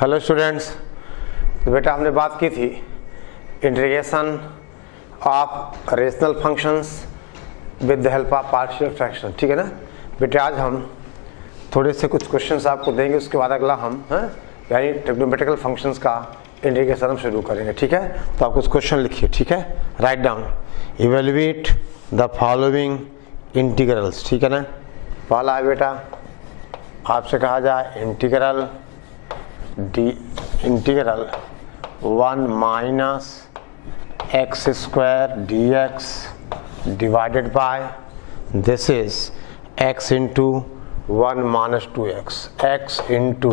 Hello students, तो बेटा हमने बात की थी integration of rational functions with the help of partial fraction. ठीक है ना बेटा, आज हम थोड़े से कुछ क्वेश्चंस आपको देंगे, उसके बाद अगला हम यानी ट्रिग्नोमेट्रिकल फंक्शंस का इंटीग्रेशन हम शुरू करेंगे। ठीक है, तो आप कुछ क्वेश्चन लिखिए। ठीक है, write down evaluate the following integrals. ठीक है ना, पहला है बेटा आपसे कहा जाए integral 1 minus x square dx divided by this is x into 1 minus 2x, x into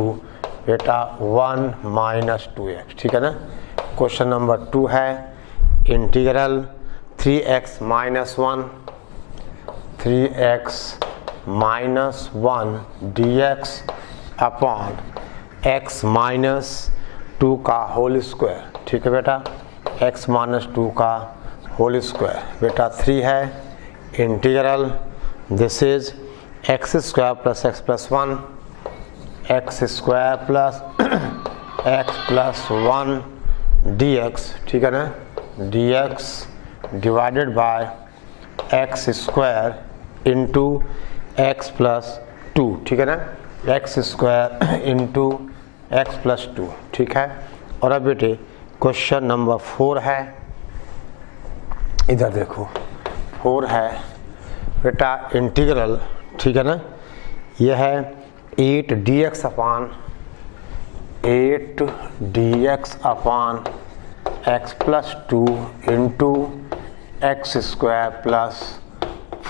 बेटा 1 माइनस 2x। ठीक है ना। क्वेश्चन नंबर 2 है integral 3x minus 1 dx upon x minus 2 का होल स्क्वायर। ठीक है बेटा, x माइनस 2 का होल स्क्वायर बेटा 3 है integral this is x square plus x plus 1, x square plus x plus 1 dx। ठीक है ना, dx divided by x square into x plus 2। ठीक है ना, x square into x plus 2। ठीक है, और अब बेटे क्वेश्चन नंबर 4 है, इधर देखो 4 है बेटा इंटीग्रल। ठीक है ना, यह है 8 dx upon x plus 2 into x square plus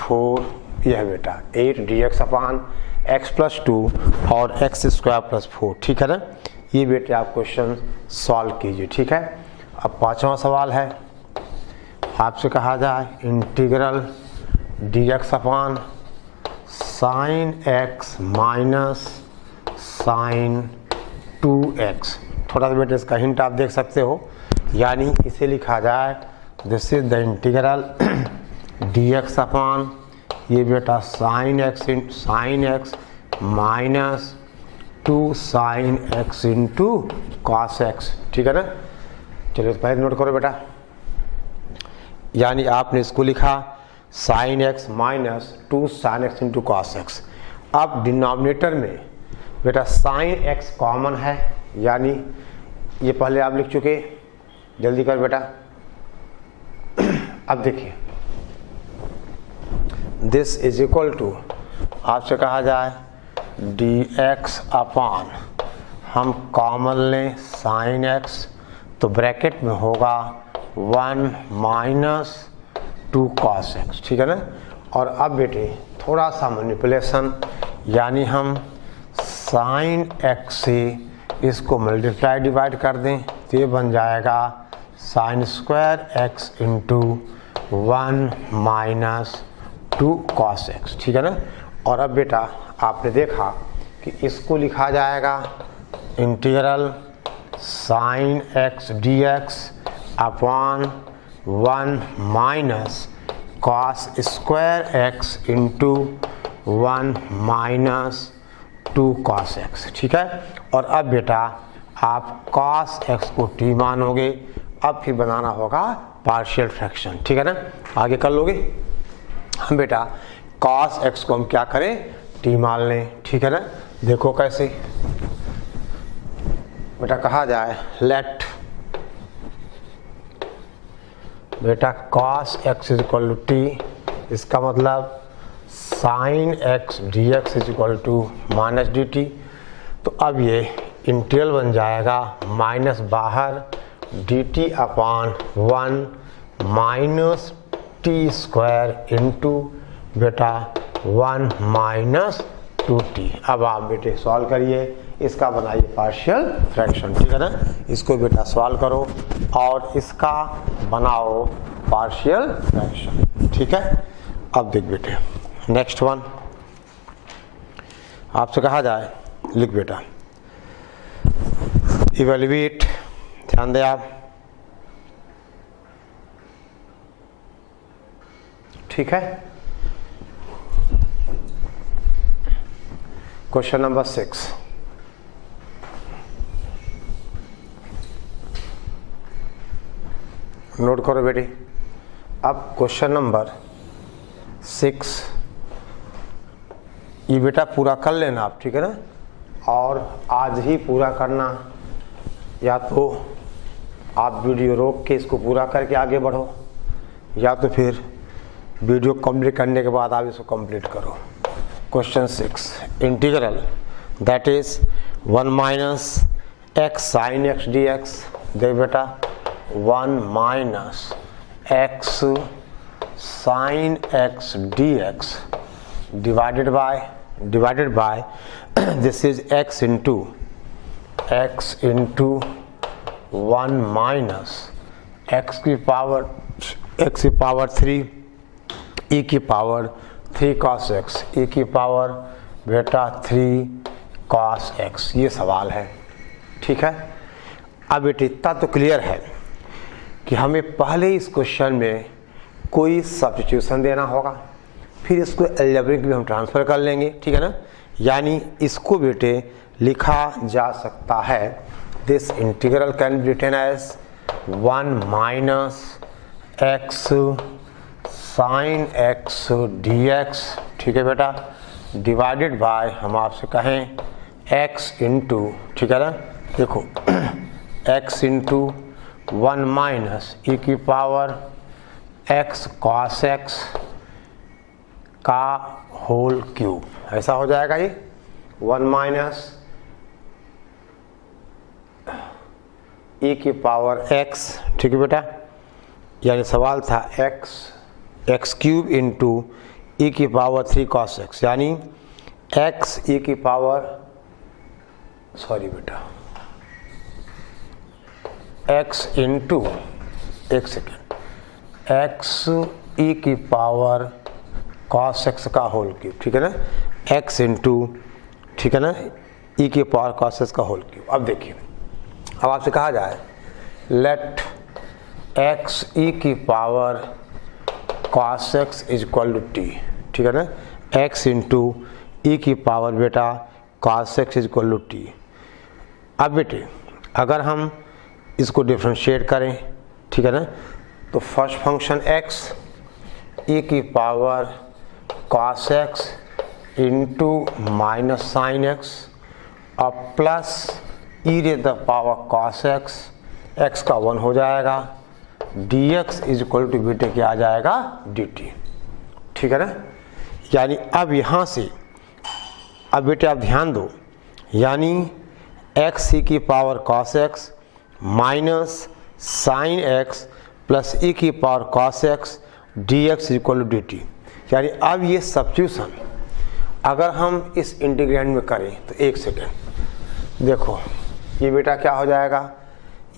4। यह बेटा 8 dx अपान एक्स प्लस 2 और एक्स स्क्वायर प्लस 4। ठीक है ना, ये बेटे आप क्वेश्चन सॉल्व कीजिए। ठीक है, अब 5वां सवाल है आपसे कहा जाए integral dx upon sine x minus sine 2x। थोड़ा सा बेटे इसका हिंट आप देख सकते हो, यानी इसे लिखा जाए this is the integral dx अपान ये बेटा sine x minus 2 sign x into cos x. ठीक है ना, चलिए तो पहले नोट करो बेटा, यानी आपने इसको लिखा sign x minus 2 sign x into cos x. अब डिनोमिनेटर में बेटा साइन एक्स कॉमन है, यानी ये पहले आप लिख चुके, जल्दी कर बेटा। अब देखिए दिस इज इक्वल टू आपसे कहा जाए dx अपान हम कॉमन लें साइन एक्स, तो ब्रैकेट में होगा 1 माइनस 2 कॉस एक्स। ठीक है ना, और अब बेटे थोड़ा सा मैनिपुलेशन, यानी हम साइन एक्स से इसको मल्टीप्लाई डिवाइड कर दें तो ये बन जाएगा sine square x into 1 minus 2 cos x. ठीक है ना, और अब बेटा आपने देखा कि इसको लिखा जाएगा integral sign x dx upon 1 minus cos square x into 1 minus 2 cos x. ठीक है, और अब बेटा आप कॉस एक्स को t मानोगे, अब फिर बनाना होगा पार्शियल फ्रैक्शन। ठीक है ना, आगे कर लोगे हम बेटा कॉस एक्स को हम क्या करें t मान लें। ठीक है ना, देखो कैसे बेटा कहा जाए लेट बेटा cos x is equal to t, इसका मतलब sine x dx is equal to minus dt। तो अब ये इंटीग्रल बन जाएगा माइनस बाहर dt अपान 1 माइनस टी स्क्वायर इंटू बेटा 1 माइनस 2t। अब आप बेटे सॉल्व करिए, इसका बनाइए पार्शियल फ्रैक्शन। ठीक है ना, इसको बेटा सॉल्व करो और इसका बनाओ पार्शियल फ्रैक्शन। ठीक है, अब देख बेटे नेक्स्ट वन आपसे कहा जाए लिख बेटा इवेल्युएट, ध्यान दें आप। ठीक है, क्वेश्चन नंबर 6 नोट करो बेटे। अब क्वेश्चन नंबर 6 ये बेटा पूरा कर लेना आप, ठीक है ना, और आज ही पूरा करना, या तो आप वीडियो रोक के इसको पूरा करके आगे बढ़ो, या तो फिर वीडियो कंप्लीट करने के बाद आप इसको कंप्लीट करो। Question 6 integral that is 1 minus x sine x d x. देख बेटा 1 minus x sine x d x divided by this is x into 1 minus x की पावर 3 e की पावर 3 cos x, e की power बेटा 3 cos x। ये सवाल है, ठीक है। अब बेटा इतना तो क्लियर है कि हमें पहले इस क्वेश्चन में कोई सब्स्टिट्यूशन देना होगा, फिर इसको अलजेब्रिक में हम ट्रांसफ़र कर लेंगे, ठीक है ना। यानी इसको बेटे लिखा जा सकता है, this integral can be written as 1 minus x sine x d x, ठीक है बेटा, डिवाइडेड बाय हम आपसे कहें x इंटू, ठीक है ना, देखो x इंटू 1 माइनस e की पावर x cos x का होल क्यूब, ऐसा हो जाएगा ये 1 माइनस e की पावर x, ठीक है बेटा, यानी सवाल था x क्यूब इंटू e की पावर 3 cos x, यानी x e की पावर, सॉरी बेटा, x इंटू, एक सेकेंड, x e की पावर cos x का होल क्यूब, ठीक है ना, x इंटू, ठीक है ना, e की पावर cos x का होल क्यूब। अब देखिए, अब आपसे कहा जाए लेट x e की power cos x is equal to t, ठीक है ना, x इंटू e की पावर बेटा cos x is equal to t। अब बेटे अगर हम इसको डिफ्रेंशिएट करें, ठीक है ना, तो फर्स्ट फंक्शन x e की power cos x into minus sine x और plus e raise the power cos x, x का 1 हो जाएगा, dx इज इक्वल टू बेटे क्या आ जाएगा dt, ठीक है ना। यानी अब यहाँ से, अब बेटे आप ध्यान दो, यानी x e की power cos x minus sine x plus e की power cos x dx equal to dt। यानी अब ये सब्स्टिट्यूशन अगर हम इस इंटीग्रेंड में करें तो एक सेकेंड देखो, ये बेटा क्या हो जाएगा,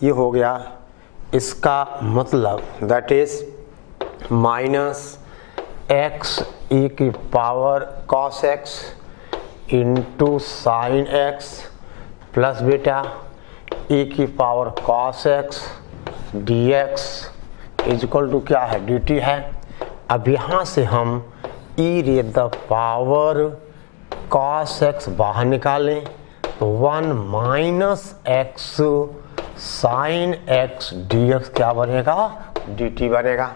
ये हो गया, इसका मतलब that is minus x e की power cos x into sine x plus बेटा e की power cos x dx is equal to क्या है dt है। अब यहाँ से हम e raise the power cos x बाहर निकालें तो 1 minus x sine x dx क्या बनेगा dt बनेगा।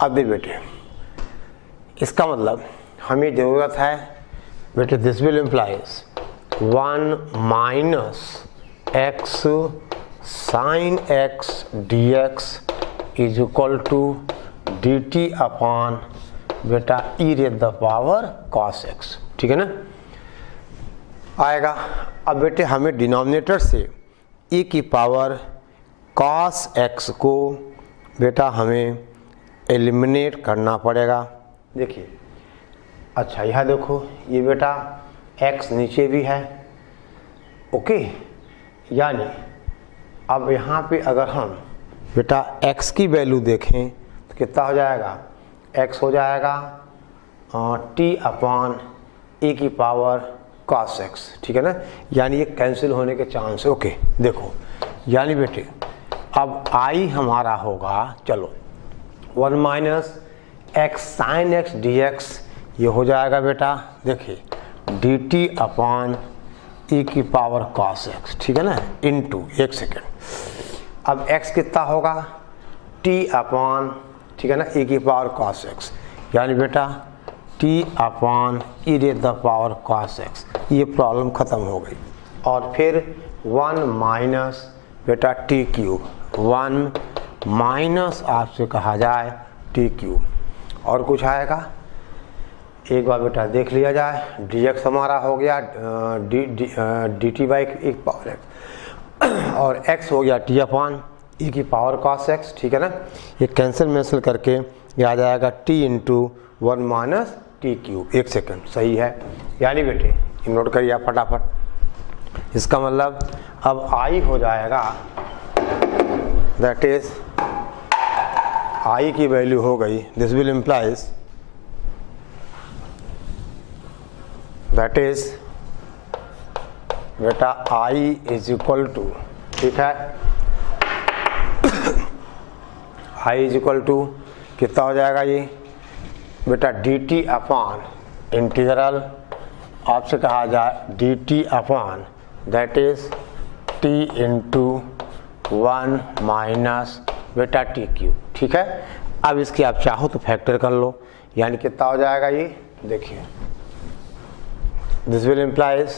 अब भी बेटे इसका मतलब हमें ज़रूरत है बेटे, this will implies 1 minus x sine x dx is equal to dt upon बेटा e raise the power cos x, ठीक है ना, आएगा। अब बेटे हमें डिनोमिनेटर से e की पावर cos x को बेटा हमें एलिमिनेट करना पड़ेगा। देखिए अच्छा यह देखो, ये बेटा x नीचे भी है, ओके, यानी अब यहाँ पे अगर हम बेटा x की वैल्यू देखें तो कितना हो जाएगा, x हो जाएगा t अपॉन e की पावर cos x, ठीक है ना, यानी ये कैंसिल होने के चांस है, ओके। देखो यानी बेटे अब i हमारा होगा, चलो 1 minus x sine x dx, ये हो जाएगा बेटा देखिए dt अपॉन e की पावर cos x, ठीक है ना, इनटू, एक सेकेंड, अब x कितना होगा टी अपॉन, ठीक है ना, e की पावर cos x, यानी बेटा t upon e raise the power cos x। ये प्रॉब्लम ख़त्म हो गई। और फिर 1 माइनस बेटा टी क्यूब, 1 माइनस आपसे कहा जाए टी क्यूब। और कुछ आएगा, एक बार बेटा देख लिया जाए, dx हमारा हो गया डी टी बाई एक पावर x, और x हो गया t अपॉन e की पावर cos x, ठीक है ना। ये कैंसिल करके ये आ जाएगा t into 1 minus T cube. एक सेकंड, सही है। यानी बेटे नोट करिए आप फटाफट। इसका मतलब अब i हो जाएगा, दैट इज i की वैल्यू हो गई, this will implies that is बेटा i इज इक्वल टू, ठीक है, i इज इक्वल टू कितना हो जाएगा ये बेटा dt अपॉन इंटीग्रल आपसे कहा जाए dt upon that is t into 1 minus बेटा टी क्यूब, ठीक है। अब इसकी आप चाहो तो फैक्टर कर लो, यानी कितना हो जाएगा ये, देखिए दिस विल इम्प्लाइज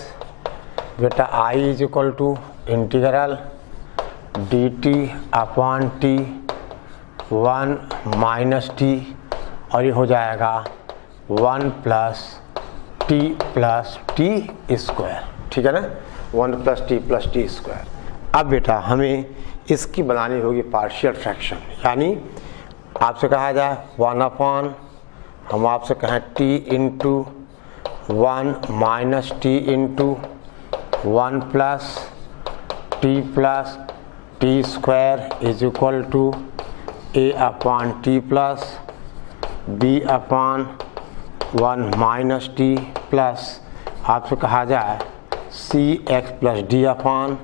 बेटा i is equal to integral dt upon t 1 minus t, और ये हो जाएगा 1 प्लस टी स्क्वायर, ठीक है ना, 1 प्लस टी स्क्वायर। अब बेटा हमें इसकी बनानी होगी पार्शियल फ्रैक्शन, यानी आपसे कहा जाए 1 अपॉन, हम आपसे कहें t into 1 minus t into 1 plus t square is equal to a upon t plus b upon 1 minus t plus आपसे कहा जाए c x plus d upon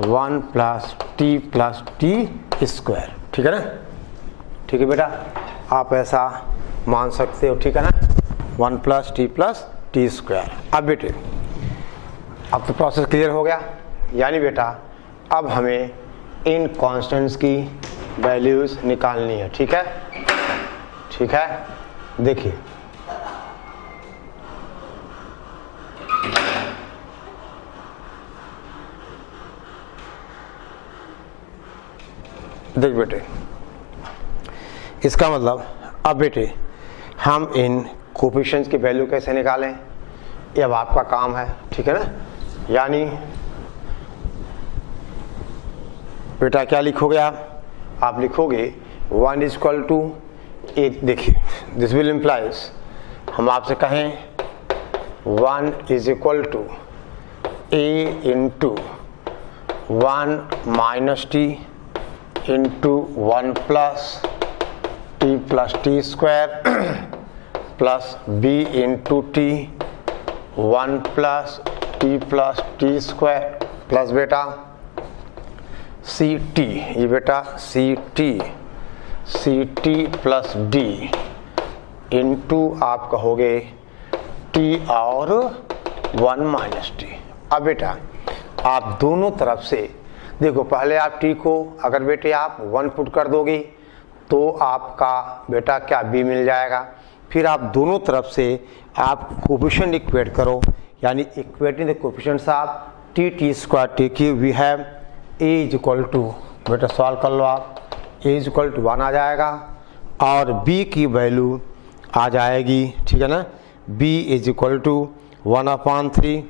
1 plus t square, ठीक है ना। ठीक है बेटा, आप ऐसा मान सकते हो, ठीक है ना, 1 प्लस टी स्क्वायर। अब बेटे अब तो प्रोसेस क्लियर हो गया, यानी बेटा अब हमें इन कांस्टेंट्स की वैल्यूज निकालनी है, ठीक है, ठीक है। देखिए देख बेटे, इसका मतलब अब बेटे हम इन कोफिशिएंट्स की वैल्यू कैसे निकालें, ये अब आपका काम है, ठीक है ना। यानी बेटा क्या लिखोगे आप लिखोगे 1 इज इक्वल टू ए, देखिए दिस विल इम्प्लाइज, हम आपसे कहें 1 is equal to a into 1 minus t into 1 plus t square plus b into t 1 plus t square plus बेटा सी टी, ये बेटा c t plus d into आप कहोगे T और 1 माइनस टी। अब बेटा आप दोनों तरफ से देखो, पहले आप टी को अगर बेटे आप 1 पुट कर दोगे तो आपका बेटा क्या बी मिल जाएगा। फिर आप दोनों तरफ से आप कोफिशिएंट इक्वेट करो, यानी equating the coefficients of t square t cube we have a is equal to, बेटा सॉल्व कर लो आप, ए इज इक्वल टू 1 आ जाएगा और बी की वैल्यू आ जाएगी, ठीक है ना, b is equal to 1 upon 3,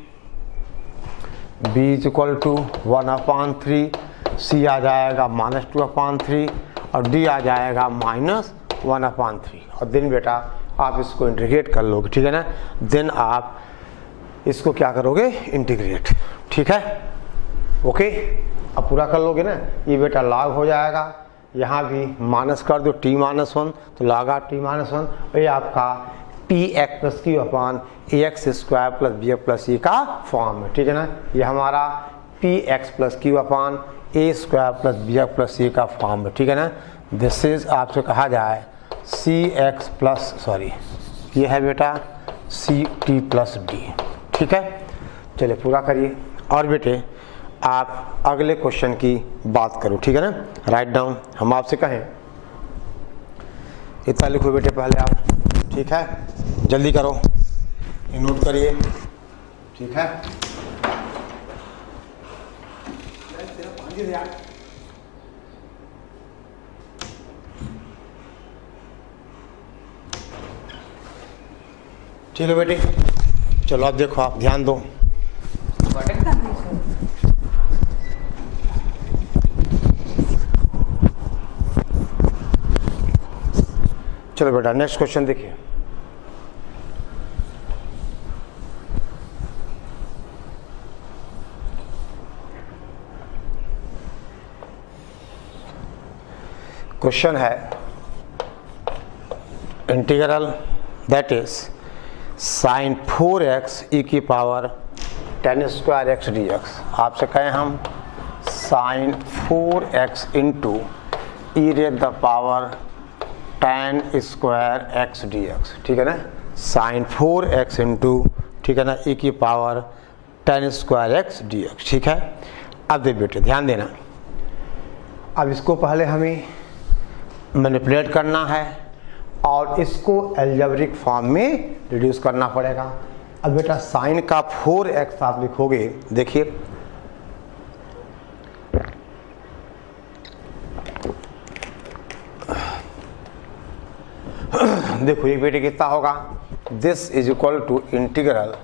b is equal to 1 upon 3, c आ जाएगा -2 अपॉन 3 और डी आ जाएगा -1 अपॉन 3। और देन बेटा आप इसको इंटीग्रेट कर लोगे, ठीक है ना, देन आप इसको क्या करोगे, इंटीग्रेट, ठीक है, ओके। अब पूरा कर लोगे ना, ये बेटा लॉग हो जाएगा, यहाँ भी माइनस कर दो t-1 तो लॉग t-1, और ये आपका t x plus q upon a x square plus b x plus c का फॉर्म है, ठीक है ना। ये हमारा p x plus q upon a square plus b x plus c का फॉर्म है, ठीक है ना। दिस इज आपसे कहा जाए सी एक्स प्लस सॉरी ये है बेटा सी टी प्लस डी, ठीक है। चलिए पूरा करिए। और बेटे आप अगले क्वेश्चन की बात करो, ठीक है ना, राइट डाउन। हम आपसे कहें इतना लिखो बेटे पहले आप, ठीक है, जल्दी करो, ये नोट करिए, ठीक है। चलो बेटे, चलो अब देखो, आप ध्यान दो। चलो बेटा नेक्स्ट क्वेश्चन देखिए। क्वेश्चन है integral that is sine 4x e की power 10 square x d x. आपसे कहें हम sine 4x into e raise the power 10 square x d x, ठीक है ना, साइन 4x इंटू, ठीक है ना, ई की power 10 square x d x, ठीक है। अब देख बेटे ध्यान देना, अब इसको पहले हमें मैनिपुलेट करना है और इसको एल्जेब्रिक फॉर्म में रिड्यूस करना पड़ेगा। अब बेटा साइन का 4x आप लिखोगे, देखिए देखो ये बेटे कितना होगा, this is equal to integral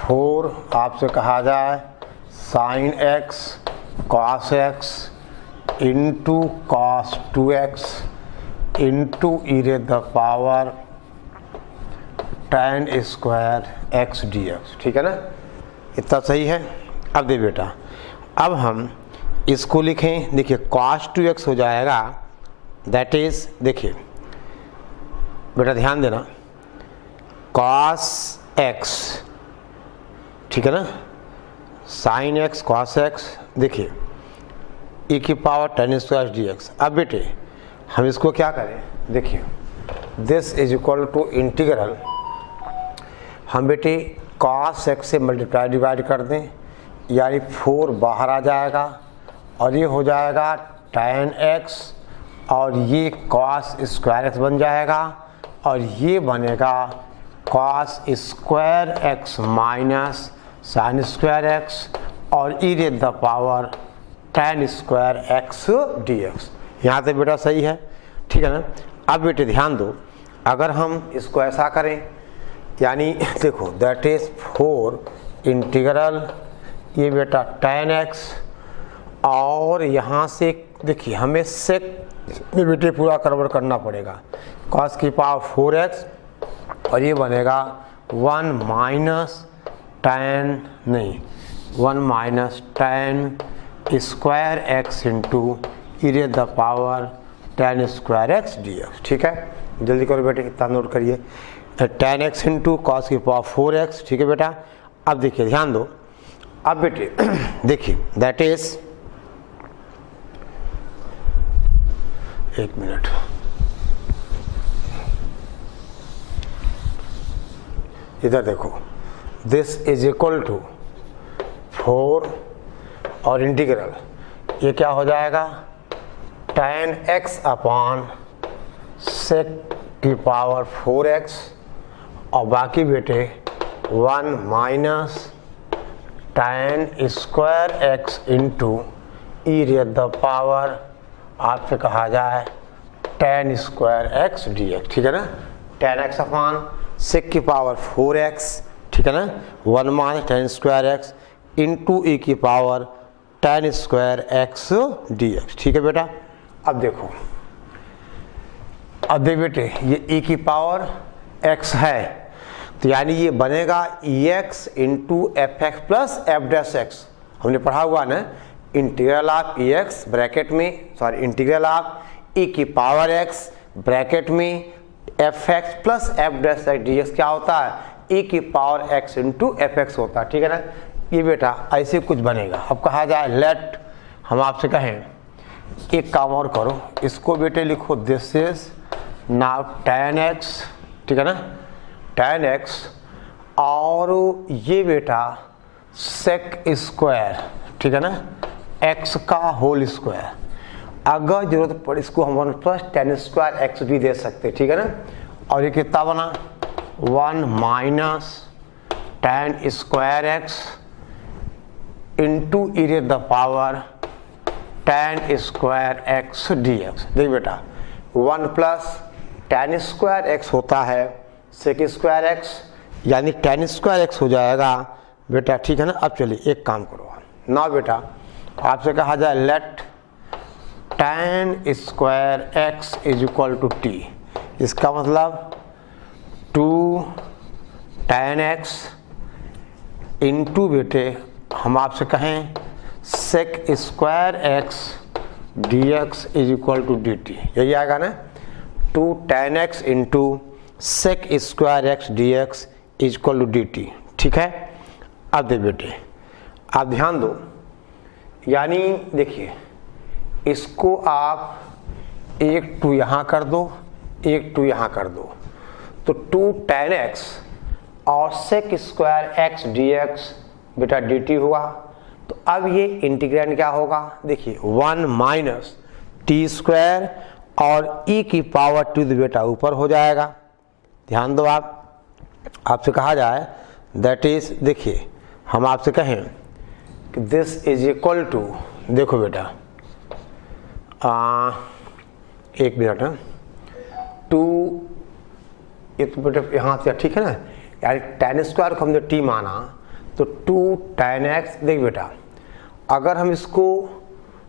4 आपसे कहा जाए sine x cos x into cos 2x into e raise the power 10 square x d x, ठीक है ना, इतना सही है। अब दे बेटा, अब हम इसको लिखें, देखिए cos 2x हो जाएगा, दैट इज, देखिए बेटा ध्यान देना, cos x, ठीक है ना, साइन x cos x, देखिए e की पावर 10 स्क्वायर डी एक्स। अब बेटे हम इसको क्या करें, देखिए this is equal to integral, हम बेटे cos x से मल्टीप्लाई डिवाइड कर दें, यानी 4 बाहर आ जाएगा और ये हो जाएगा tan x और ये cos स्क्वायर x बन जाएगा और ये बनेगा cos square x minus sine square x और e raise the power 10 square x d x. यहाँ तक बेटा सही है, ठीक है ना। अब बेटे ध्यान दो, अगर हम इसको ऐसा करें, यानी देखो दैट इज 4 इंटीग्रल, ये बेटा tan x और यहाँ से देखिए हमें सेक में बेटे पूरा कन्वर्ट करना पड़ेगा, cos की पावर 4x और ये बनेगा 1 माइनस tan, नहीं 1 minus tan square x into e raise the power 10 square x d x, ठीक है। जल्दी करो बेटे, इतना नोट करिए, tan x इंटू कॉस की पावर 4x, ठीक है बेटा। अब देखिए ध्यान दो, अब बेटे देखिए दैट इज, एक मिनट, इधर देखो, दिस इज इक्वल टू 4 और इंटीग्रल, ये क्या हो जाएगा tan x अपॉन सेक की पावर 4x और बाकी बेटे 1 minus tan square x into e raise the power आपसे कहा जाए tan square x d x, ठीक है ना, tan x अपॉन सेक की पावर 4x, ठीक है ना, 1 minus tan square x into e की power tan square x d x, ठीक है बेटा। अब देखो, अब देख बेटे ये e की पावर x है, तो यानी ये बनेगा ex into f x plus f dash x, हमने पढ़ा हुआ ना, इंटीग्रल ऑफ ex ब्रैकेट में, सॉरी इंटीग्रल ऑफ e की पावर x ब्रैकेट में F x plus f dash x d x क्या होता है, e की power x into f x होता है, ठीक है ना। ये बेटा ऐसे कुछ बनेगा। अब कहा जाए लेट, हम आपसे कहें एक काम और करो, इसको बेटे लिखो this is now tan x, ठीक है ना, tan x और ये बेटा सेक स्क्वायर, ठीक है ना, x का होल स्क्वायर अगर जरूरत पड़े इसको हम 1 प्लस टेन स्क्वायर एक्स भी दे सकते, ठीक है ना। और ये कितना बना 1 minus ten square x into E the power ten square x d x. देख बेटा 1 प्लस टेन स्क्वायर एक्स होता है सेक स्क्वायर एक्स, यानी टेन स्क्वायर एक्स हो जाएगा बेटा, ठीक है ना। अब चलिए एक काम करो ना बेटा, आपसे कहा जाए let tan square x is equal to t. इसका मतलब 2 टेन एक्स इंटू बेटे हम आपसे कहें sec square x d x is equal to d t, यही आएगा ना। 2 tan x into sec square x d x is equal to d t, ठीक है। अब दे बेटे आप ध्यान दो, यानी देखिए इसको आप एक 2 यहाँ कर दो, एक 2 यहाँ कर दो, तो 2 टेन एक्स और sec square x d x बेटा डी टी हुआ। तो अब ये इंटीग्रेंड क्या होगा, देखिए 1 माइनस टी स्क्वायर और ई की पावर 2 बेटा ऊपर हो जाएगा। ध्यान दो आपसे कहा जाए दैट इज, देखिए हम आपसे कहें कि दिस इज इक्वल टू, देखो बेटा एक मिनट है 2 तो बेटा यहाँ से ठीक है ना, यानी टेन स्क्वायर को हमने टी माना तो 2 टेन एक्स। देख बेटा अगर हम इसको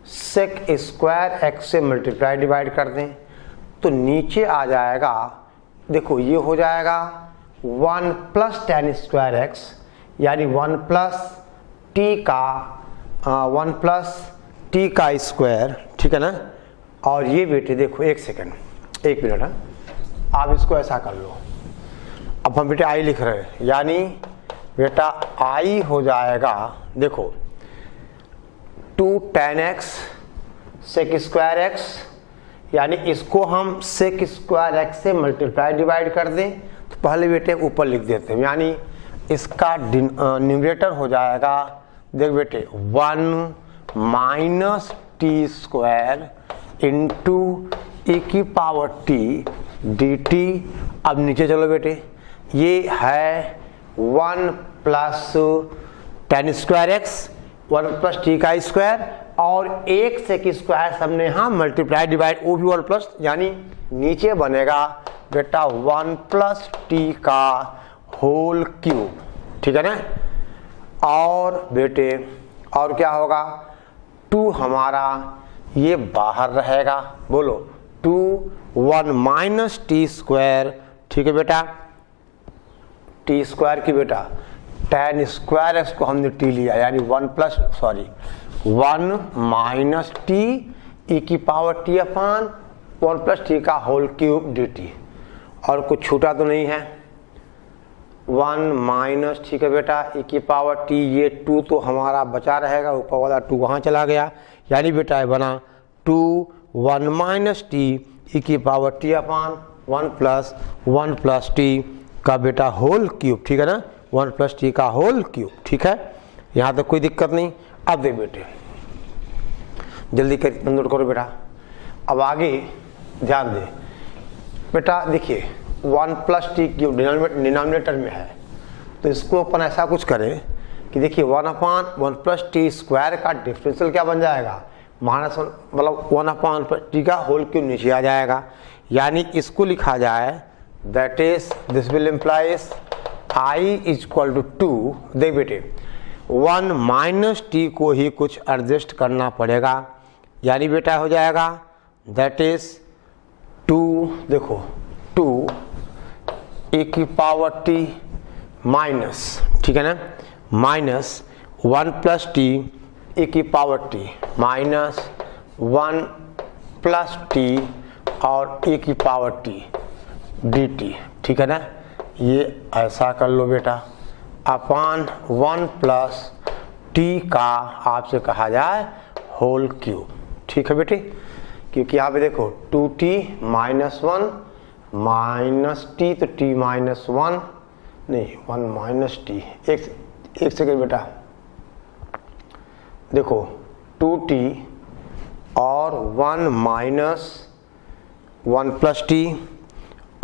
सेक स्क्वायर एक्स से मल्टीप्लाई डिवाइड कर दें तो नीचे आ जाएगा, देखो ये हो जाएगा 1 प्लस टेन स्क्वायर एक्स, यानी 1 प्लस टी का 1 प्लस टी का स्क्वायर, ठीक है ना। और ये बेटे देखो एक सेकंड, एक मिनट है, आप इसको ऐसा कर लो। अब हम बेटे आई लिख रहे हैं, यानी बेटा आई हो जाएगा, देखो 2 tan x sec square x, यानी इसको हम सेक स्क्वायर एक्स से मल्टीप्लाई डिवाइड कर दें तो पहले बेटे ऊपर लिख देते हैं, यानी इसका न्यूमरेटर हो जाएगा, देख बेटे 1 minus T square into e की पावर टी डी टी। अब नीचे चलो बेटे, ये है 1 plus ten square x 1 plus T का स्क्वायर और एक से की स्क्वायर हमने यहाँ मल्टीप्लाई डिवाइड वो भी 1 प्लस, यानी नीचे बनेगा बेटा 1 प्लस टी का होल क्यूब, ठीक है ना। और बेटे और क्या होगा 2 हमारा ये बाहर रहेगा, बोलो 2 1 माइनस टी स्क्वायर, ठीक है बेटा, टी स्क्वायर की बेटा टेन स्क्वायर एक्स को हमने टी लिया, यानी 1 माइनस टी ई की power T upon 1 plus T का होल क्यूब डी टी। और कुछ छूटा तो नहीं है, 1 माइनस, ठीक है बेटा, ई की पावर टी, ये 2 तो हमारा बचा रहेगा, ऊपर वाला 2 वहाँ चला गया, यानी बेटा बना 2 1 माइनस टी ई की power T upon 1 plus T का बेटा होल क्यूब, ठीक है ना, 1 प्लस टी का होल क्यूब, ठीक है। यहाँ तक कोई दिक्कत नहीं। अब देख बेटे जल्दी कर नोट करो बेटा, अब आगे ध्यान दे बेटा, देखिए 1 प्लस टी क्यूब डिनोमिनेटर में है, तो इसको अपन ऐसा कुछ करें कि देखिए 1 अपान 1 प्लस टी स्क्वायर का डिफरेंशियल क्या बन जाएगा, -1, मतलब 1 अपान टी का होल क्यूब नीचे आ जाएगा, यानी इसको लिखा जाए that is this will implies i is equal to 2। देख बेटे 1 माइनस टी को ही कुछ एडजस्ट करना पड़ेगा, यानी बेटा हो जाएगा दैट इज 2, देखो 2 ए की पावर टी माइनस, ठीक है ना, माइनस 1 प्लस टी ए की power T minus 1 plus T और ए की पावर टी डी टी, ठीक है ना। ये ऐसा कर लो बेटा अपान 1 प्लस टी का आपसे कहा जाए होल क्यूब, ठीक है बेटे, क्योंकि यहाँ पे देखो 2t माइनस 1 माइनस टी, तो t माइनस 1 नहीं 1 माइनस टी, एक सेकेंड बेटा, देखो 2t और 1 माइनस 1 प्लस टी,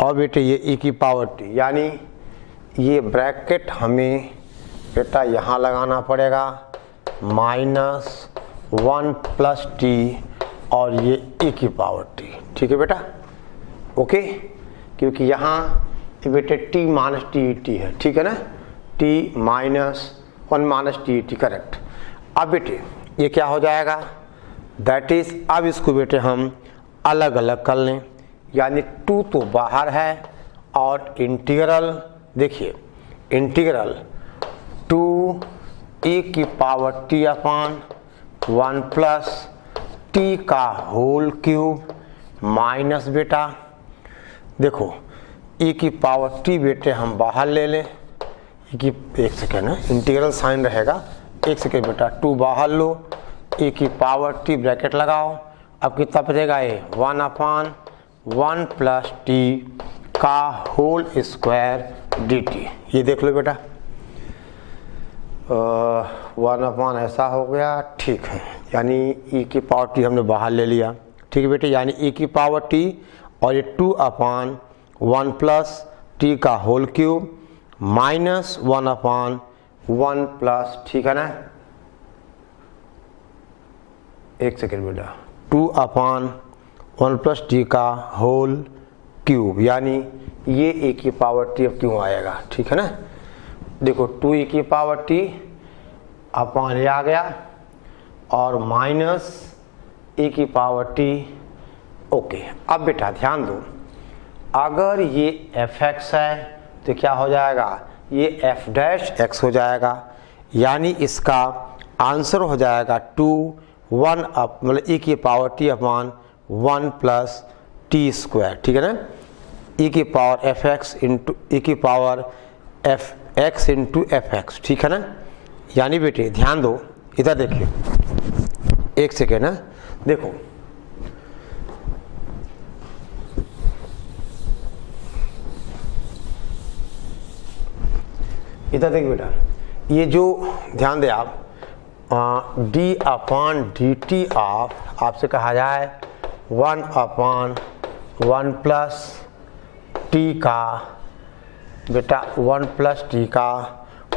और बेटे ये e की पावर t, यानी ये ब्रैकेट हमें बेटा यहाँ लगाना पड़ेगा माइनस 1 प्लस टी और ये e की पावर t। ठीक है बेटा, ओके, क्योंकि यहाँ बेटे t माइनस टी है, ठीक है ना, t minus 1 minus T, correct. अब बेटे ये क्या हो जाएगा, दैट इज, अब इसको बेटे हम अलग अलग कर लें, यानी 2 तो बाहर है और इंटीग्रल देखिए, इंटीग्रल 2 e की पावर t अपान 1 प्लस टी का होल क्यूब माइनस बेटा देखो e की पावर t बेटे हम बाहर ले लें, की एक सेकेंड है, इंटीग्रल साइन रहेगा, एक सेकेंड बेटा, 2 बाहर लो, e की पावर t ब्रैकेट लगाओ, अब कितना बचेगा ये 1 अपान 1 प्लस टी का होल स्क्वायर dt। ये देख लो बेटा, 1 अपान ऐसा हो गया, ठीक है, यानी e की पावर t हमने बाहर ले लिया, ठीक है बेटे, यानी e की पावर t और ये 2 अपान 1 प्लस टी का whole cube minus 1 upon 1 plus, ठीक है ना, एक सेकेंड बेटा, 2 अपान 1 प्लस टी का होल क्यूब, यानी ये e की पावर t अब क्यों आएगा, ठीक है ना, देखो 2e की पावर t अपान ये आ गया और माइनस e की पावर t, ओके। अब बेटा ध्यान दो, अगर ये fx है तो क्या हो जाएगा, ये f डैश x हो जाएगा, यानी इसका आंसर हो जाएगा 2 1 अप मतलब e की पावर t अपान 1 प्लस टी स्क्वायर, ठीक है ना, e की पावर fx इंटू e की पावर fx इंटू fx, ठीक है ना। यानी बेटे ध्यान दो, इधर देखिए, एक सेकेंड ना, देखो इधर देखिए बेटा, ये जो ध्यान दे आप, डी अपान डी टी आपसे कहा जाए 1 अपान 1 प्लस टी का बेटा 1 प्लस टी का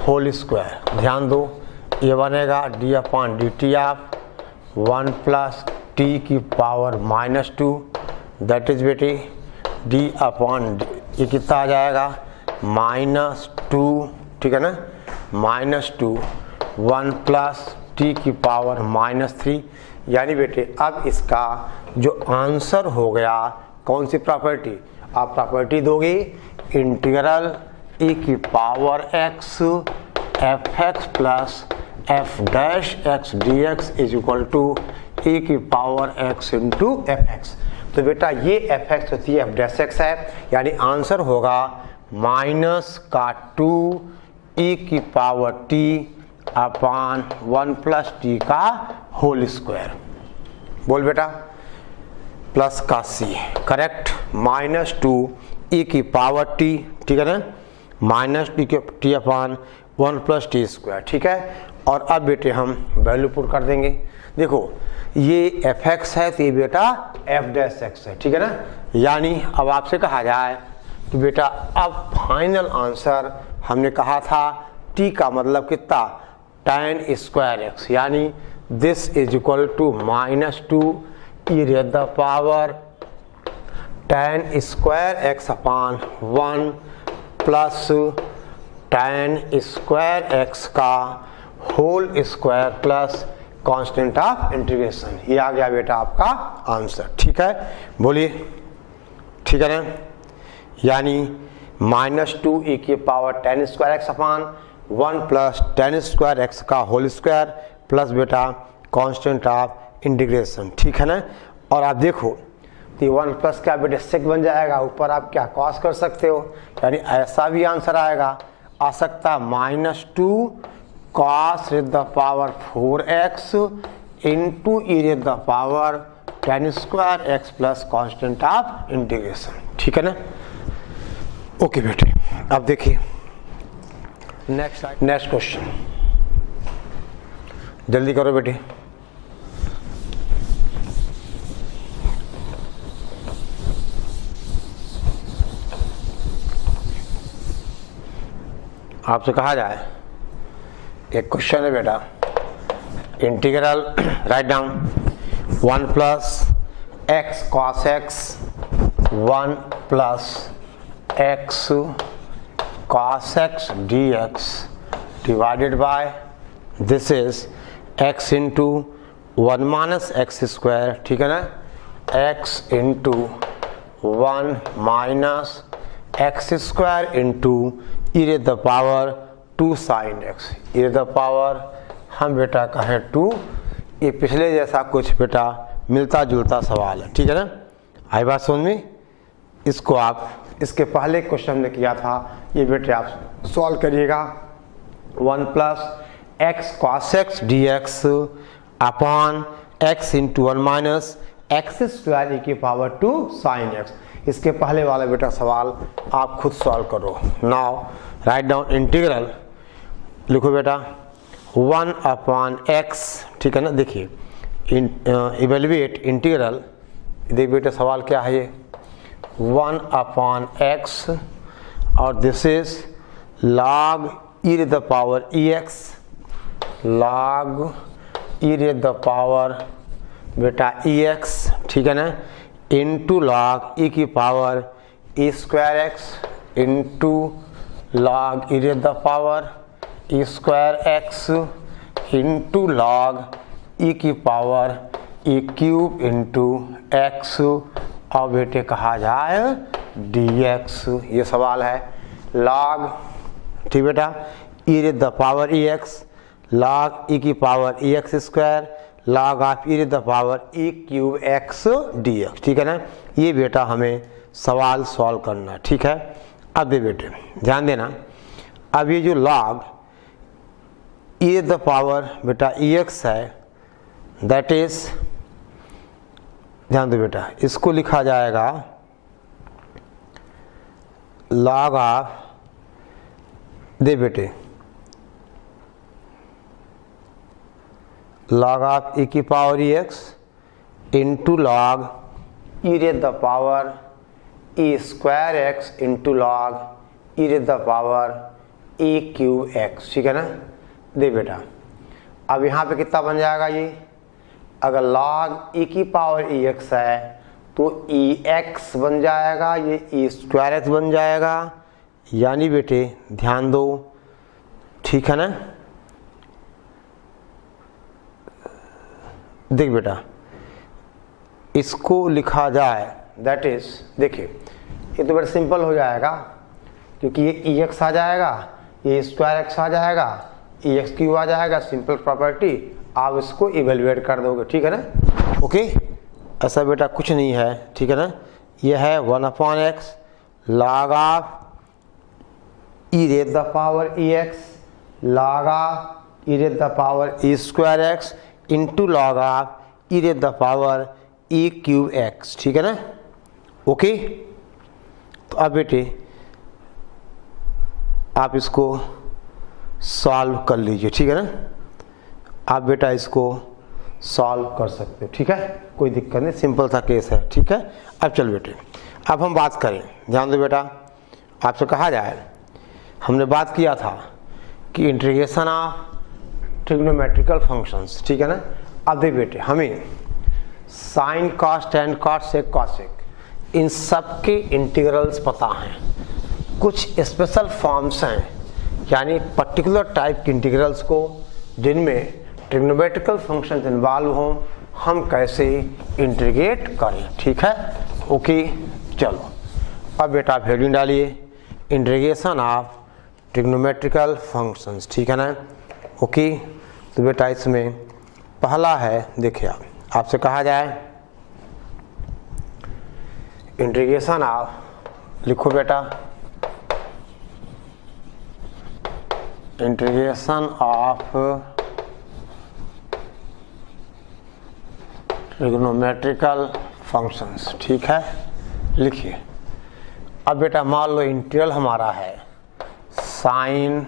होल स्क्वायर, ध्यान दो ये बनेगा डी अपान डी टी आप 1 प्लस टी की पावर माइनस 2, दैट इज बेटे डी अपान ये कितना आ जाएगा माइनस 2, ठीक है ना, माइनस 2 1 प्लस टी की पावर माइनस 3, यानी बेटे अब इसका जो आंसर हो गया, कौन सी प्रॉपर्टी, आप प्रॉपर्टी दोगे इंटीग्रल e की power x f x plus f dash x d x is equal to e की power x into f x. तो बेटा ये एफ एक्स होती है, एफ डैश एक्स है, यानी आंसर होगा माइनस का 2 e की पावर t अपान 1 प्लस टी का होल स्क्वायर, बोल बेटा, प्लस का c, करेक्ट, माइनस 2 e की पावर t, ठीक है ना, minus T upon 1 plus t square, ठीक है। और अब बेटे हम वैल्यू पुट कर देंगे, देखो ये एफ एक्स है तो ये बेटा एफ डैश एक्स है, ठीक है ना, यानी अब आपसे कहा जाए तो बेटा अब फाइनल आंसर हमने कहा था t का मतलब कितना tan स्क्वायर एक्स, यानी this is equal to minus 2 e raise the power tan square x upon 1 plus tan square x का whole square plus constant of integration, ये आ गया बेटा आपका आंसर, ठीक है, बोलिए, ठीक है ना, यानी माइनस 2 ई की power tan square x upon 1 plus tan square x का होल स्क्वायर प्लस बेटा कांस्टेंट ऑफ इंटीग्रेशन, ठीक है ना। और आप देखो तो 1 प्लस क्या बेटे सेक बन जाएगा, ऊपर आप क्या कॉस कर सकते हो, यानी ऐसा भी आंसर आएगा, आ सकता minus 2 cos raise the power 4x into e raise the power tan square x plus constant of integration, ठीक है ना, ओके बेटे। अब देखिए नेक्स्ट क्वेश्चन, आपसे कहा जाए, एक क्वेश्चन है बेटा, integral write down 1 plus x cos x 1 plus x cos x d x divided by this is x into 1 minus x square, ठीक है ना, x into 1 minus x square into e raise the power 2 sine x, E raise the power हम बेटा कहें 2। ये पिछले जैसा कुछ बेटा मिलता जुलता सवाल है, ठीक है ना, आई बात समझ में। इसको आप इसके पहले क्वेश्चन हमने किया था, ये बेटे आप सॉल्व करिएगा। 1 plus x cos x d x upon x into 1 minus x square e की पावर 2 साइन एक्स। इसके पहले वाला बेटा सवाल आप खुद सॉल्व करो। नाउ राइट डाउन इंटीग्रल, लिखो बेटा 1 अपॉन एक्स, ठीक है ना, देखिए इवेल्युएट इंटीग्रल, देख बेटा सवाल क्या है ये, 1 अपॉन एक्स और this is log e to the power ex, log e to the power बेटा ex, ठीक है ना, इंटू log e की power e square x into log e to the power e square x into log e की power e cube into x और बेटे कहा जाए dx। ये सवाल है log, ठीक बेटा, e raise the power e x log e की power e x square log of e raise the power e cube x d x, ठीक है ना। ये बेटा हमें सवाल सॉल्व करना है, ठीक है। अब दे बेटे ध्यान देना, अब ये जो log E raise the power बेटा ई एक्स है, दैट इज, ध्यान दो बेटा, इसको लिखा जाएगा लॉग ऑफ, दे बेटे log ऑफ e की power e x into log e raise the power e square x into log e raise the power e cube x, ठीक है ना। दे बेटा अब यहाँ पे कितना बन जाएगा ये, अगर log e की पावर e एक्स है तो e एक्स बन जाएगा, ये e स्क्वायर एक्स बन जाएगा, यानी बेटे ध्यान दो, ठीक है ना। देख बेटा इसको लिखा जाए, दैट इज, देखिए ये तो बड़ा सिंपल हो जाएगा क्योंकि ये ई एक्स आ जाएगा, ये स्क्वायर एक्स आ जाएगा, ई एक्स क्यू आ जाएगा, सिंपल प्रॉपर्टी, आप इसको इवेल्युएट कर दोगे, ठीक है ना। ओके, ऐसा बेटा कुछ नहीं है, ठीक है ना। ये है 1 upon x log of e raise the power e x log of e raise the power E square x into log of e raise the power e cube x, ठीक है ना। ओके, तो अब बेटे आप इसको सॉल्व कर लीजिए, ठीक है ना। आप बेटा इसको सॉल्व कर सकते हो, ठीक है, कोई दिक्कत नहीं, सिंपल सा केस है, ठीक है। अब चल बेटे अब हम बात करें, ध्यान दो बेटा, आपसे कहा जाए, हमने बात किया था कि इंटीग्रेशन ऑफ ट्रिग्नोमेट्रिकल फंक्शंस, ठीक है ना। अब देख बेटे हमें sine cos tan cot sec cosec इन सब के इंटीग्रल्स पता हैं, कुछ स्पेशल फॉर्म्स हैं, यानी पर्टिकुलर टाइप के इंटीग्रल्स को जिनमें ट्रिग्नोमेट्रिकल फंक्शंस इन्वॉल्व हों, हम कैसे इंटीग्रेट करें, ठीक है। ओके, चलो अब बेटा आप हेडिंग डालिए, इंटीग्रेशन ऑफ ट्रिग्नोमेट्रिकल फंक्शंस, ठीक है ना। ओके, तो बेटा इसमें पहला है, देखिए आपसे कहा जाए इंटीग्रेशन ऑफ, लिखो बेटा इंटीग्रेशन ऑफ ट्रिग्नोमेट्रिकल फंक्शंस, ठीक है, लिखिए। अब बेटा मान लो इंटीग्रल हमारा है sine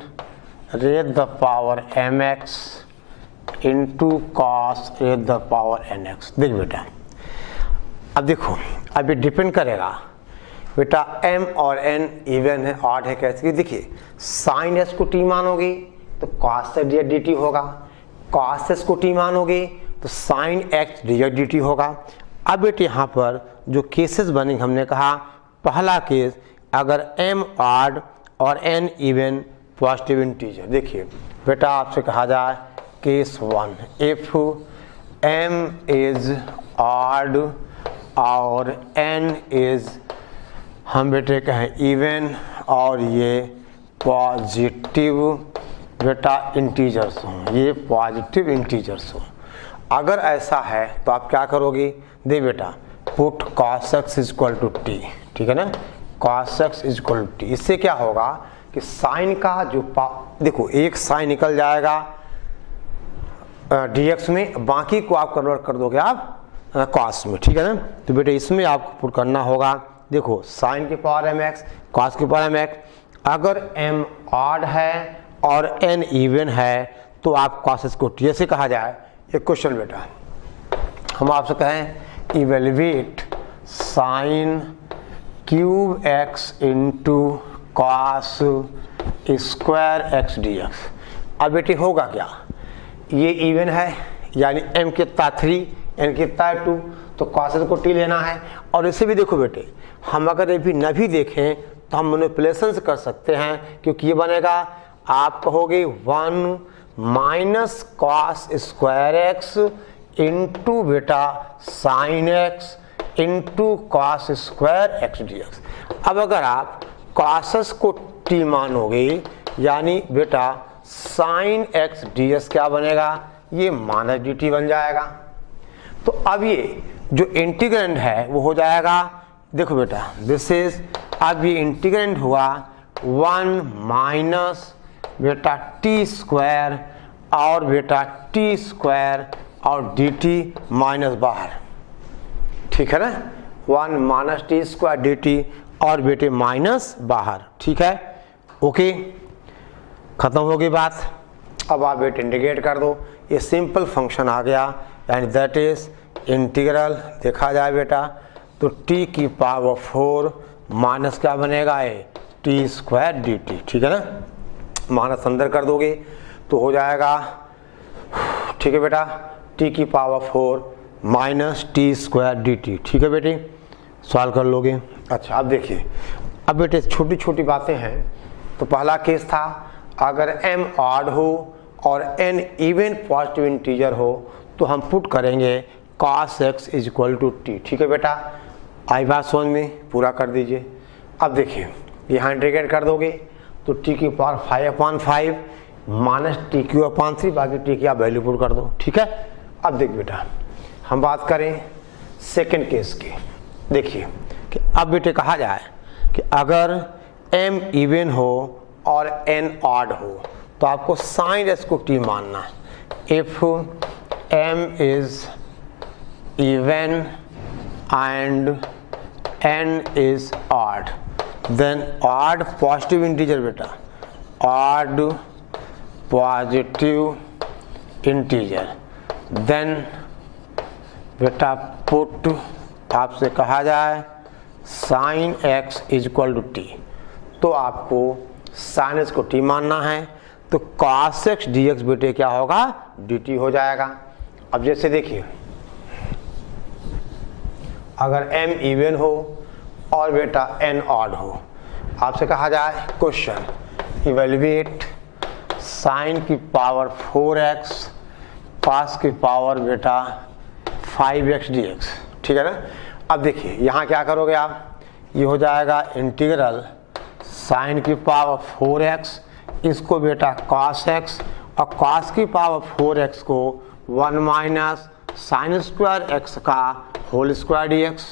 raise the power m x into cos raise the power n x. देख बेटा अब देखो, अब ये डिपेंड करेगा बेटा m और n इवन है, ऑड है, कैसे? देखिए साइन s को t मानोगे तो cos x dt होगा, cos s को t मानोगे तो साइन x dt होगा। अब बेटे यहाँ पर जो केसेस बने हमने कहा, पहला केस अगर m ऑड और n इवन पॉजिटिव इंटीजर। देखिए बेटा आपसे कहा जाए case 1, if m is odd और n इज हम बेटे कहें इवन और ये पॉजिटिव बेटा इंटीजर्स हों, ये पॉजिटिव इंटीजर्स हों। अगर ऐसा है तो आप क्या करोगे? दे बेटा put cos x equal to t, ठीक है ना, cos x equal to t. इससे क्या होगा कि साइन का जो देखो एक साइन निकल जाएगा dx में, बाकी को आप कन्वर्ट कर दोगे आप cos में, ठीक है ना। तो बेटे इसमें आपको पुट करना होगा, देखो साइन की पावर mx, cos की पावर mx। अगर m ऑड है और n इवन है तो आप cos x को t से कहा जाए। एक क्वेश्चन बेटा हम आपसे कहें evaluate sine cube x into cos square x dx। अब बेटे होगा क्या? ये इवन है यानी m कितना 3, n कितना 2, तो cos x को t लेना है। और इसे भी देखो बेटे, हम अगर ये भी न भी देखें तो हम मैनिपुलेशंस कर सकते हैं, क्योंकि ये बनेगा आप कहोगे 1 minus cos square x into बेटा sine x into cos square x d x. अब अगर आप कॉस को टी मानोगे यानी बेटा साइन एक्स डी एक्स क्या बनेगा? ये माइनस डी टी बन जाएगा। तो अब ये जो इंटीग्रेंड है वो हो जाएगा, देखो बेटा दिस इज, अब ये इंटीग्रेंड हुआ 1 माइनस बेटा टी स्क्वायर और बेटा टी स्क्वायर और डी टी माइनस बाहर, ठीक है ना, 1 minus T square D T और बेटे माइनस बाहर, ठीक है, ओके, खत्म हो गई बात। अब आप बेटे इंटीग्रेट कर दो, ये सिंपल फंक्शन आ गया यानी दैट इज इंटीग्रल। देखा जाए बेटा तो t की पावर 4 माइनस क्या बनेगा? ये टी स्क्वायर डी टी, ठीक है ना, माइनस अंदर कर दोगे तो हो जाएगा, ठीक है बेटा, t की power 4 minus T square D t, ठीक है बेटे, सॉल्व कर लोगे। अच्छा अब देखिए, अब बेटे छोटी छोटी बातें हैं। तो पहला केस था अगर m ऑड हो और n इवन पॉजिटिव इंटीजर हो तो हम पुट करेंगे cos x is equal to t, ठीक है बेटा, आई बात समझ में, पूरा कर दीजिए। अब देखिए यहाँ इंटीग्रेट कर दोगे तो t की power 5/5 minus T Q upon 3, बाकी t की आप वैल्यू पुट कर दो, ठीक है। अब देख बेटा हम बात करें सेकंड केस की। देखिए कि अब बेटे कहा जाए कि अगर m इवन हो और n ऑड हो तो आपको साइन s को t मानना है। If m is even and n is odd, then odd positive integer बेटा, ऑड पॉजिटिव इंटीजर, देन बेटा पुट आपसे कहा जाए sine x is equal to t, तो आपको साइन x को t मानना है, तो cos x dx बेटे क्या होगा? dt हो जाएगा। अब जैसे देखिए अगर m इवन हो और बेटा n ऑड हो, आपसे कहा जाए क्वेश्चन इवेल्युएट साइन की पावर 4x cos की पावर बेटा 5x dx, ठीक है ना। अब देखिए यहाँ क्या करोगे आप, ये हो जाएगा इंटीग्रल साइन की पावर 4x, इसको बेटा cos x और cos की पावर 4x को 1 माइनस साइन स्क्वायर x का होल स्क्वायर dx,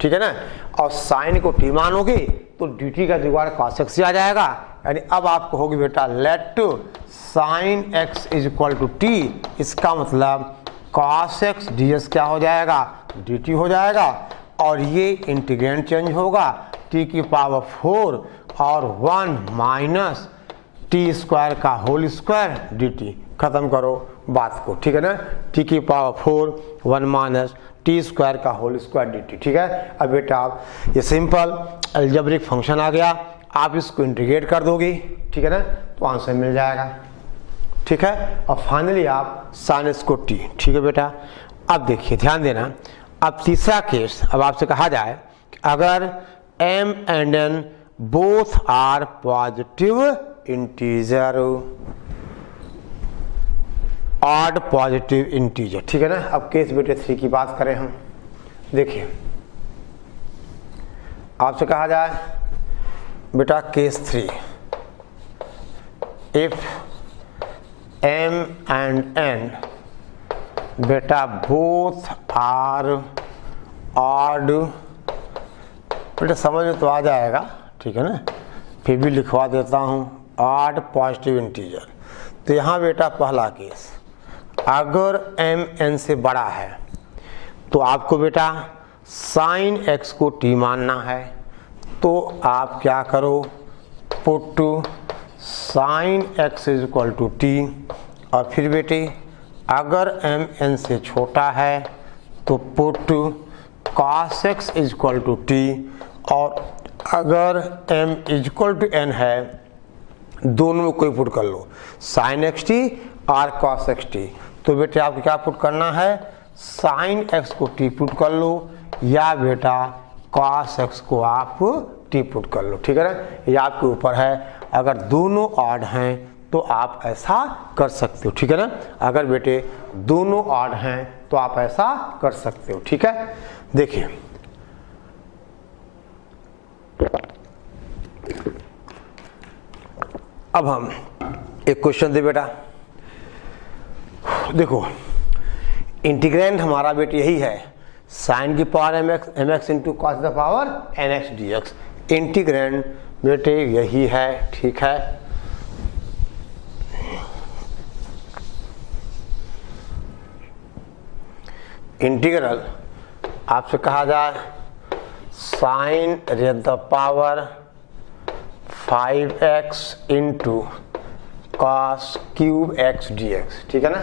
ठीक है ना। और साइन को t मानोगे तो dt का जुगाड़ cos x से आ जाएगा, यानी अब आप कहोगे बेटा let sine x is equal to t, इसका मतलब cos x ds क्या हो जाएगा? dt हो जाएगा। और ये इंटीग्रेंड चेंज होगा, t की पावर 4 और 1 माइनस टी स्क्वायर का होल स्क्वायर dt, खत्म करो बात को, ठीक है ना। टी की पावर 4 1 माइनस टी स्क्वायर का होल स्क्वायर डी टी, ठीक है। अब बेटा आप ये सिंपल अलजेब्रिक फंक्शन आ गया, आप इसको इंटीग्रेट कर दोगे, ठीक है ना, तो आंसर मिल जाएगा, ठीक है। और फाइनली आप साइन को टी, ठीक है बेटा। अब देखिए ध्यान देना, अब तीसरा केस, अब आपसे कहा जाए कि अगर m and n both are positive integer, odd positive integer, ठीक है ना। अब केस बेटे 3 की बात करें हम, देखिए आपसे कहा जाए बेटा case 3, if m and n बेटा बोथ आर ऑड, बेटा समझ में तो आ जाएगा, ठीक है ना, फिर भी लिखवा देता हूँ, ऑड पॉजिटिव इंटीजर। तो यहाँ बेटा पहला केस, अगर m n से बड़ा है तो आपको बेटा साइन x को t मानना है, तो आप क्या करो, put sine x is equal to t, और फिर बेटे अगर m n से छोटा है तो put cos x is equal to t, और अगर m is equal to n है दोनों में कोई पुट कर लो, साइन एक्स टी और cos एक्स टी। तो बेटे आपको क्या पुट करना है, साइन x को t पुट कर लो, या बेटा cos x को आप t पुट कर लो, ठीक है ना, ये आपके ऊपर है। अगर दोनों ऑड हैं तो आप ऐसा कर सकते हो, ठीक है ना। अगर बेटे दोनों ऑड हैं तो आप ऐसा कर सकते हो, ठीक है। देखिए अब हम एक क्वेश्चन दे बेटा, देखो इंटीग्रेंड हमारा बेटे यही है, साइन की power m x into cos the power n x d x, integrand बेटे यही है, ठीक है। इंटीग्रल आपसे कहा जाए sine raise the power 5x into cos cube x d x, ठीक है ना,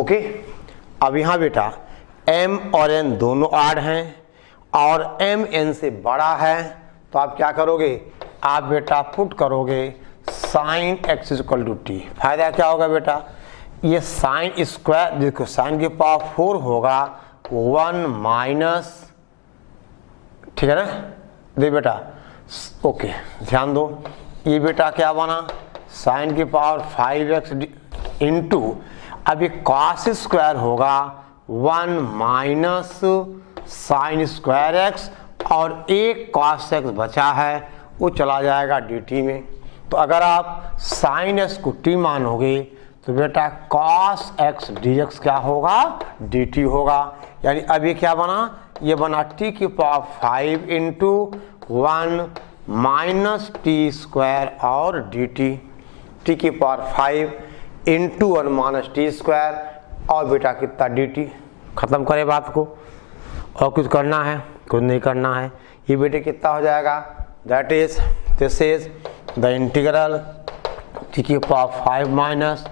ओके। अब यहाँ बेटा m और n दोनों ऑड हैं और m n से बड़ा है, तो आप क्या करोगे, आप बेटा पुट करोगे sine x equal to t. फायदा क्या होगा बेटा, ये साइन स्क्वायर, देखो साइन की पावर 4 होगा 1 माइनस, ठीक है ना, देख बेटा, ओके ध्यान दो, ये बेटा क्या बना, साइन की पावर 5x इंटू, अब ये कॉस स्क्वायर होगा 1 माइनस साइन स्क्वायर एक्स, और एक कॉस एक्स बचा है वो चला जाएगा dt में। तो अगर आप साइन एक्स को t मानोगे तो बेटा कॉस एक्स dx क्या होगा, dt होगा। यानी अब ये क्या बना, ये बना t की power 5 into 1 minus T square और dt, t की power 5 into 1 minus T square, और बेटा कितना dt। खत्म करें बात को, और कुछ करना है, कुछ नहीं करना है। ये बेटे कितना हो जाएगा, that is this is the integral t की पावर 5 माइनस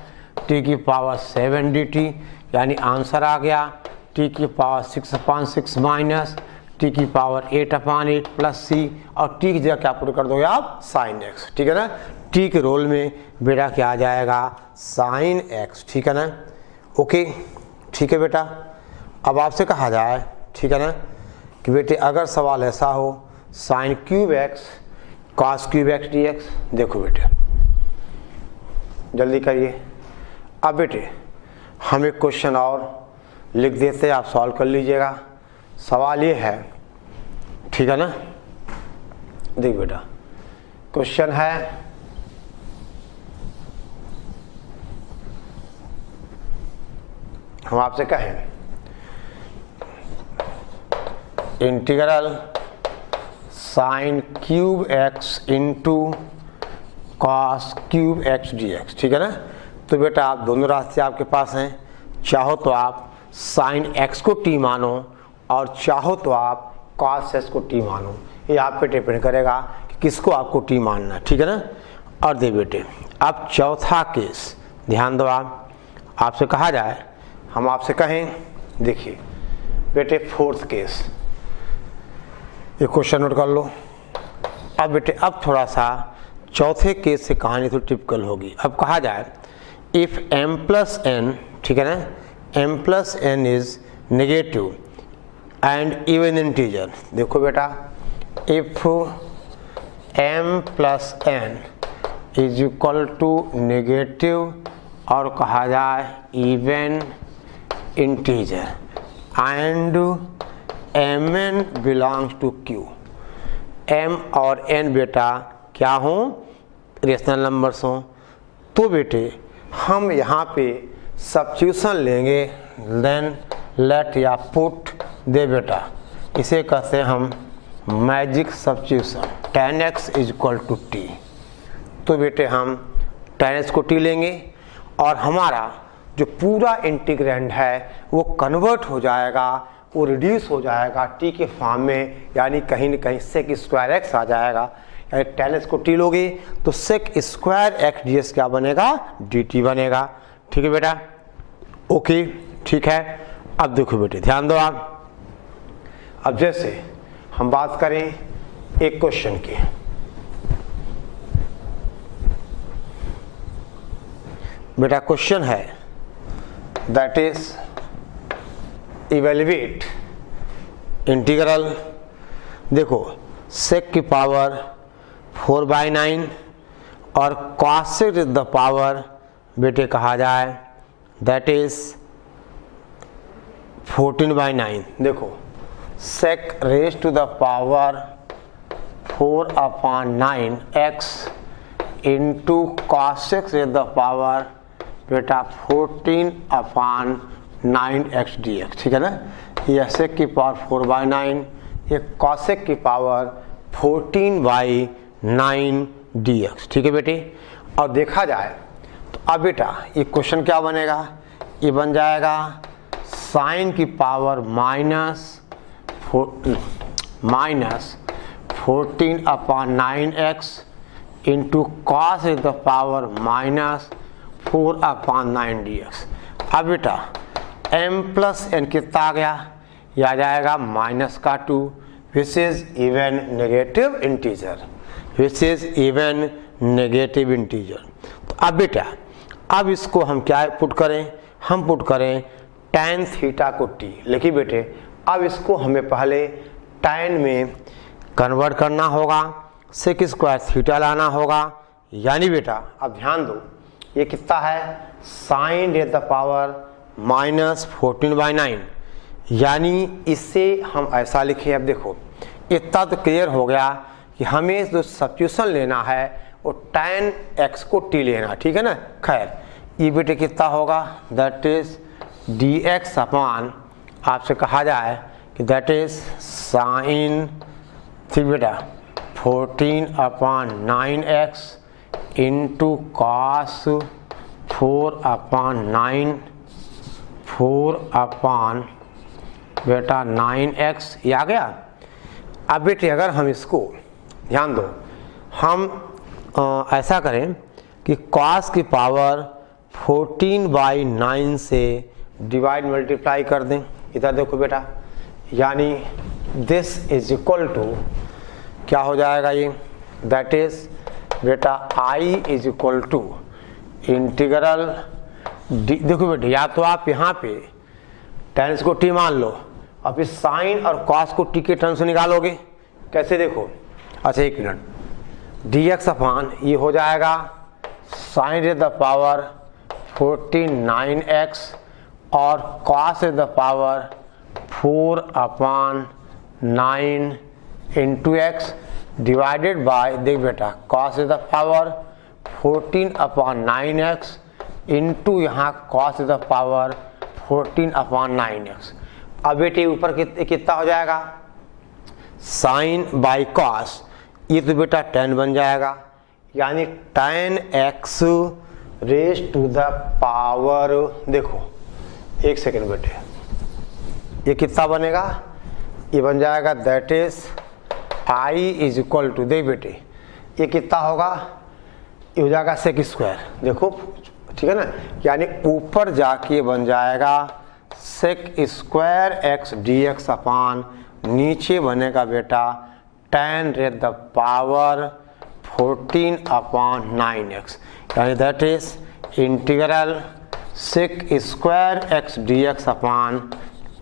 t की पावर 7 dt, यानी आंसर आ गया t की पावर 6/6 माइनस t की पावर 8/8 प्लस c, और t की जगह क्या पुट कर दोगे आप, साइन x, ठीक है ना। t के रोल में बेटा क्या आ जाएगा, साइन x, ठीक है ना, ओके, ठीक है बेटा। अब आपसे कहा जाए, ठीक है ना, कि बेटे अगर सवाल ऐसा हो sine cube x cos cube x d x, देखो बेटे जल्दी करिए। अब बेटे हम एक क्वेश्चन और लिख देते हैं, आप सॉल्व कर लीजिएगा। सवाल ये है, ठीक है ना, देख बेटा क्वेश्चन है, हम आपसे कहें integral sine cube x into cos cube x d x, ठीक है ना। तो बेटा आप दोनों रास्ते आपके पास हैं, चाहो तो आप साइन एक्स को टी मानो और चाहो तो आप कॉस एक्स को टी मानो, ये आप पे डिपेंड करेगा कि किसको आपको टी मानना है, ठीक है ना। और दे बेटे अब चौथा केस ध्यान दो, आपसे कहा जाए, हम आपसे कहें, देखिए बेटे फोर्थ केस, ये क्वेश्चन नोट कर लो। अब बेटे अब थोड़ा सा चौथे केस से कहानी थोड़ी टिपिकल होगी। अब कहा जाए इफ m प्लस n, ठीक है ना, m plus n is negative and even integer. देखो बेटा, if m plus n is equal to negative और कहा जाए even integer and mn belongs to q, m और n बेटा क्या हो, रेशनल नंबर्स हों, तो बेटे हम यहाँ पे सब्स्टिट्यूशन लेंगे, देन लेट या पुट दे बेटा, इसे कहते हैं हम magic substitution, tan x is equal to t। तो बेटे हम tan x को t लेंगे और हमारा जो पूरा इंटीग्रेंड है वो कन्वर्ट हो जाएगा, वो रिड्यूस हो जाएगा t के फॉर्म में, यानी कहीं न कहीं सेक स्क्वायर x आ जाएगा, यानी tan x को t लोगे तो सेक स्क्वायर x ds क्या बनेगा, dt बनेगा। ठीक है बेटा, ओके ठीक है। अब देखो बेटे ध्यान दो आप, अब जैसे हम बात करें एक क्वेश्चन की, बेटा क्वेश्चन है दैट इज इवेल्युएट इंटीग्रल, देखो सेक की पावर 4/9 और कॉसेक द पावर बेटे कहा जाए दैट इज 14/9। देखो sec raise to the power 4/9x into cosec the power बेटा 14/9x dx, ठीक है ना। यह सेक की पावर 4/9, ये कॉसेक की पावर 14/9 dx, ठीक है बेटे। और देखा जाए तो अब बेटा ये क्वेश्चन क्या बनेगा, ये बन जाएगा साइन की power -14/9x into cos the power -4/9 dx। अब बेटा m प्लस n कितना आ गया, यह आ जाएगा -2, which is even negative integer, which is even negative integer. तो अब बेटा अब इसको हम क्या पुट करें, हम पुट करें tan थीटा को t, लेकिन बेटे अब इसको हमें पहले tan में कन्वर्ट करना होगा, सेक स्क्वायर थीटा लाना होगा, यानी बेटा अब ध्यान दो ये कितना है साइन द पावर -14/9, यानी इससे हम ऐसा लिखे। अब देखो इतना तो क्लियर हो गया कि हमें जो सब्स्टिट्यूशन लेना है वो tan x को t लेना, ठीक है ना। खैर ये बेटे कितना होगा, दैट इज dx अपॉन, आपसे कहा जाए कि दैट इज साइन, ठीक बेटा 14/9x इंटू कॉस 4/9x, ये आ गया। अब बेटे अगर हम इसको ध्यान दो, हम ऐसा करें कि कॉस की पावर 14/9 से डिवाइड मल्टीप्लाई कर दें, इधर देखो बेटा, यानी दिस इज इक्वल टू क्या हो जाएगा ये, दैट इज बेटा i is equal to integral, देखो बेटे या तो आप यहाँ पे tan को t मान लो, अब इस साइन और कॉस को t के टर्म से निकालोगे, कैसे देखो, अच्छा एक मिनट, dx अपॉन ये हो जाएगा साइन द पावर 14/9x और cos the power 4/9 into x divided by, देख बेटा cos the power 14/9x into यहाँ कॉस द पावर 14/9x। अब बेटे ऊपर कितना हो जाएगा, साइन बाई कॉस, ये तो बेटा tan बन जाएगा, यानी tan x raise to the power, देखो एक सेकेंड बेटे, ये कितना बनेगा, ये बन जाएगा that is i is equal to, देख बेटे ये कितना होगा, ये हो जाएगा सेक स्क्वायर, देखो ठीक है ना, यानी ऊपर जाके बन जाएगा sec square x d x upon, नीचे बनेगा बेटा tan raise the power 14 upon 9x, यानी that is integral sec square x d x upon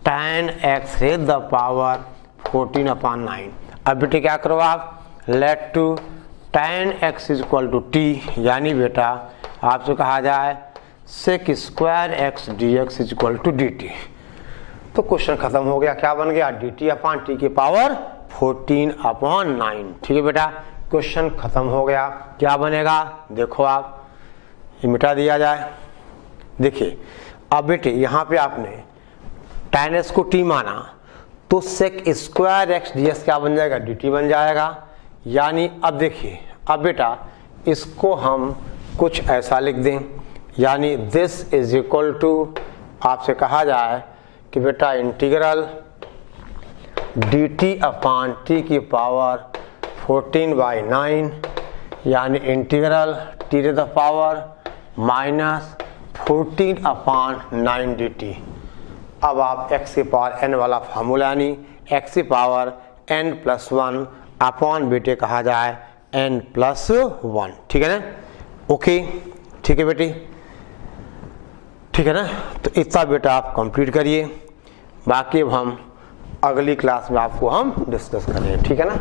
tan x raise the power 14 upon 9। अब बेटे क्या करो आप, let to tan x is equal to t, यानी बेटा आपसे कहा जाए sec square x d x is equal to d t. तो क्वेश्चन खत्म हो गया, क्या बन गया, डी टी अपान टी की पावर 14 अपॉन 9। ठीक है बेटा, क्वेश्चन खत्म हो गया। क्या बनेगा देखो आप, ये मिटा दिया जाए। देखिए अब बेटे यहाँ पे आपने tan x को t माना तो sec square x d x क्या बन जाएगा, डी टी बन जाएगा। यानी अब देखिए, अब बेटा इसको हम कुछ ऐसा लिख दें, यानी दिस इज इक्वल टू, आपसे कहा जाए कि बेटा integral d t upon t की पावर 14/9, यानी integral t to the power minus 14 upon 9 d t. अब आप x की पावर n वाला फार्मूला, यानी x की पावर n प्लस 1 अपॉन बेटे कहा जाए n प्लस 1। ठीक है ना, ओके ठीक है बेटी, ठीक है ना। तो इतना बेटा आप कंप्लीट करिए, बाकी अब हम अगली क्लास में आपको हम डिस्कस करेंगे। ठीक है ना,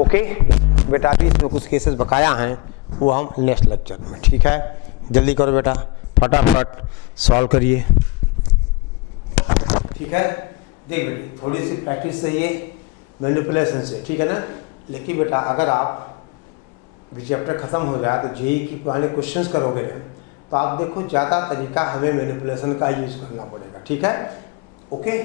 ओके बेटा। अभी इसमें कुछ केसेस बकाया हैं, वो हम नेक्स्ट लेक्चर में। ठीक है, जल्दी करो बेटा, फटाफट सॉल्व करिए। ठीक है, देख बेटी थोड़ी सी प्रैक्टिस चाहिए मैनिपुलेशन से, ठीक है ना। लेकिन बेटा अगर आप चैप्टर खत्म हो जाए तो जेई की पुराने क्वेश्चंस करोगे ना, तो आप देखो ज़्यादा तरीका हमें मैनिपुलेशन का यूज़ करना पड़ेगा। ठीक है, ओके।